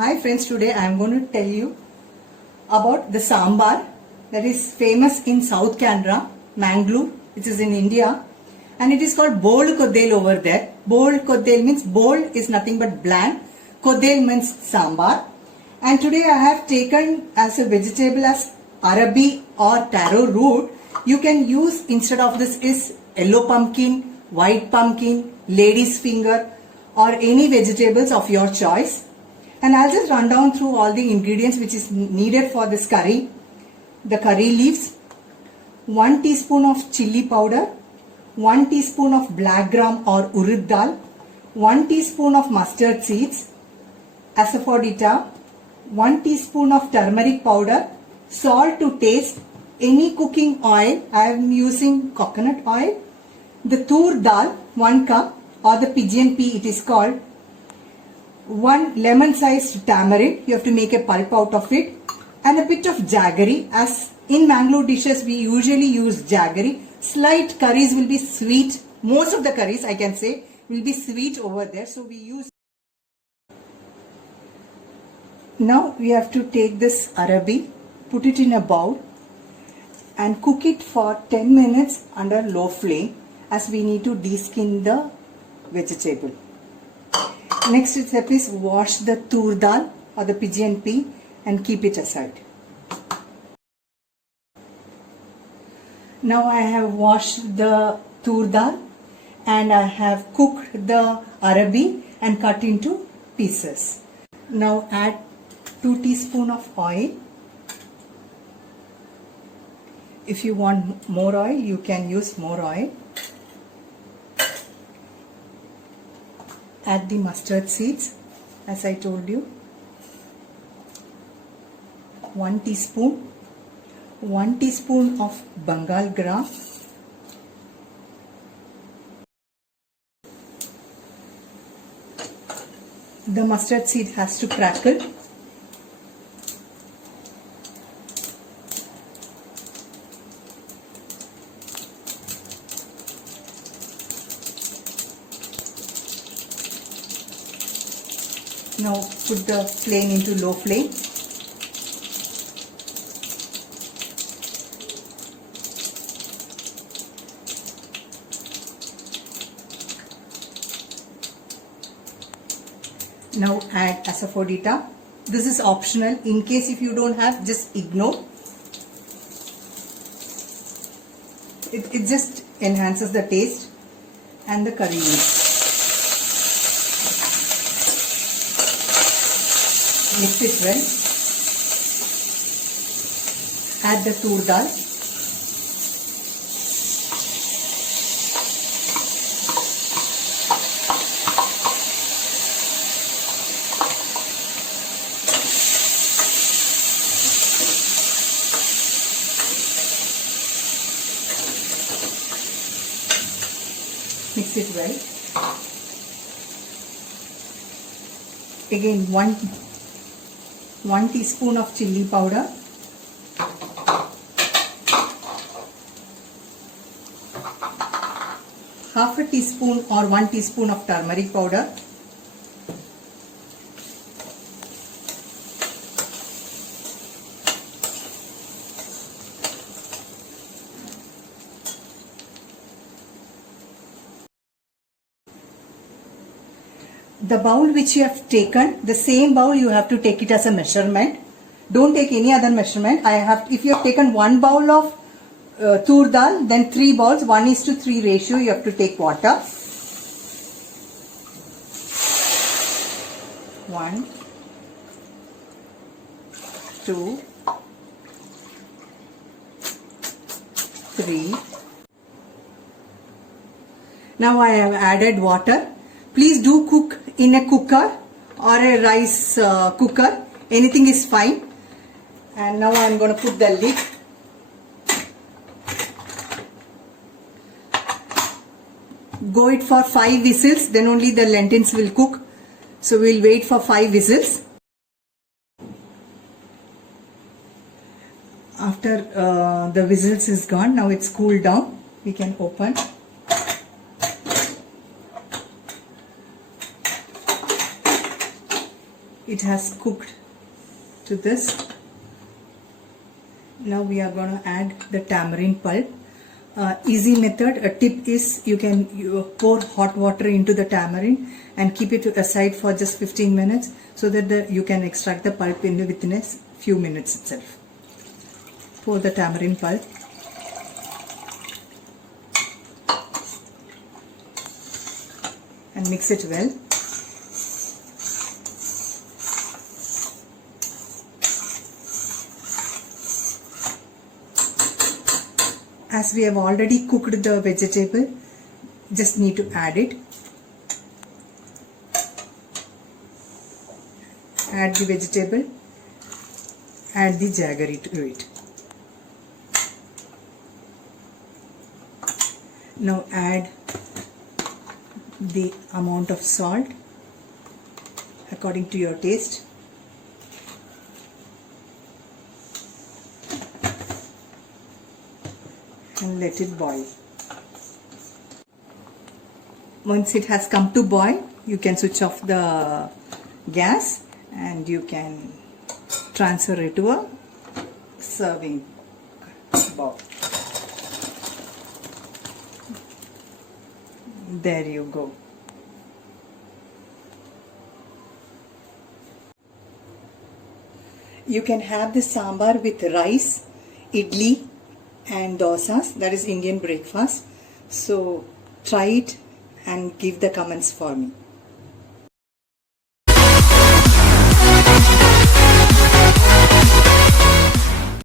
Hi friends, today I am going to tell you about the sambar that is famous in South Canara, Mangalore, which is in India, and it is called bold kodel over there. Bold kodel means bold is nothing but bland, kodel means sambar, and today I have taken as a vegetable as Arabi or taro root. You can use instead of this is yellow pumpkin, white pumpkin, lady's finger or any vegetables of your choice. And I'll just run down through all the ingredients which is needed for this curry. The curry leaves, 1 teaspoon of chili powder, 1 teaspoon of black gram or urud dal, 1 teaspoon of mustard seeds, asafoetida, 1 teaspoon of turmeric powder, salt to taste, any cooking oil, I am using coconut oil, the tur dal, 1 cup or the pigeon pea it is called, 1 lemon sized tamarind, you have to make a pulp out of it, and a bit of jaggery. As in Mangalore dishes we usually use jaggery. Slight curries will be sweet, most of the curries I can say will be sweet over there, so we use. Now we have to take this Arabi, put it in a bowl and cook it for 10 minutes under low flame as we need to de-skin the vegetable. Next step is wash the tur dal or the pigeon pea and keep it aside. Now I have washed the tur dal and I have cooked the Arabi and cut into pieces. Now add 2 teaspoons of oil. If you want more oil, you can use more oil. Add the mustard seeds as I told you, 1 teaspoon, 1 teaspoon of Bengal gram, the mustard seed has to crackle, now put the flame into low flame. Now add asafoetida. This is optional. In case if you don't have, just ignore. It just enhances the taste and the curry leaves. Mix it well. Add the tur dal. Mix it well. Again 1 teaspoon of chili powder, half a teaspoon or 1 teaspoon of turmeric powder, the bowl which you have taken, the same bowl you have to take it as a measurement. Don't take any other measurement. If you have taken 1 bowl of tur dal, then 3 bowls, 1:3 ratio you have to take water. 1, 2, 3. Now I have added water. Please do cook in a cooker or a rice cooker. Anything is fine. And now I am going to put the lid. Go it for 5 whistles, then only the lentils will cook. So we will wait for 5 whistles. After the whistles is gone, now it's cooled down. We can open. it has cooked to this. Now we are going to add the tamarind pulp. Easy method, a tip is you pour hot water into the tamarind and keep it aside for just 15 minutes so that you can extract the pulp within a few minutes itself. Pour the tamarind pulp. And mix it well. As we have already cooked the vegetable, just need to add it. Add the vegetable, add the jaggery to it. Now add the amount of salt according to your taste. And let it boil. Once it has come to boil, you can switch off the gas and you can transfer it to a serving bowl. There you go. You can have the sambar with rice, idli and dosas, that is Indian breakfast. So try it and give the comments for me.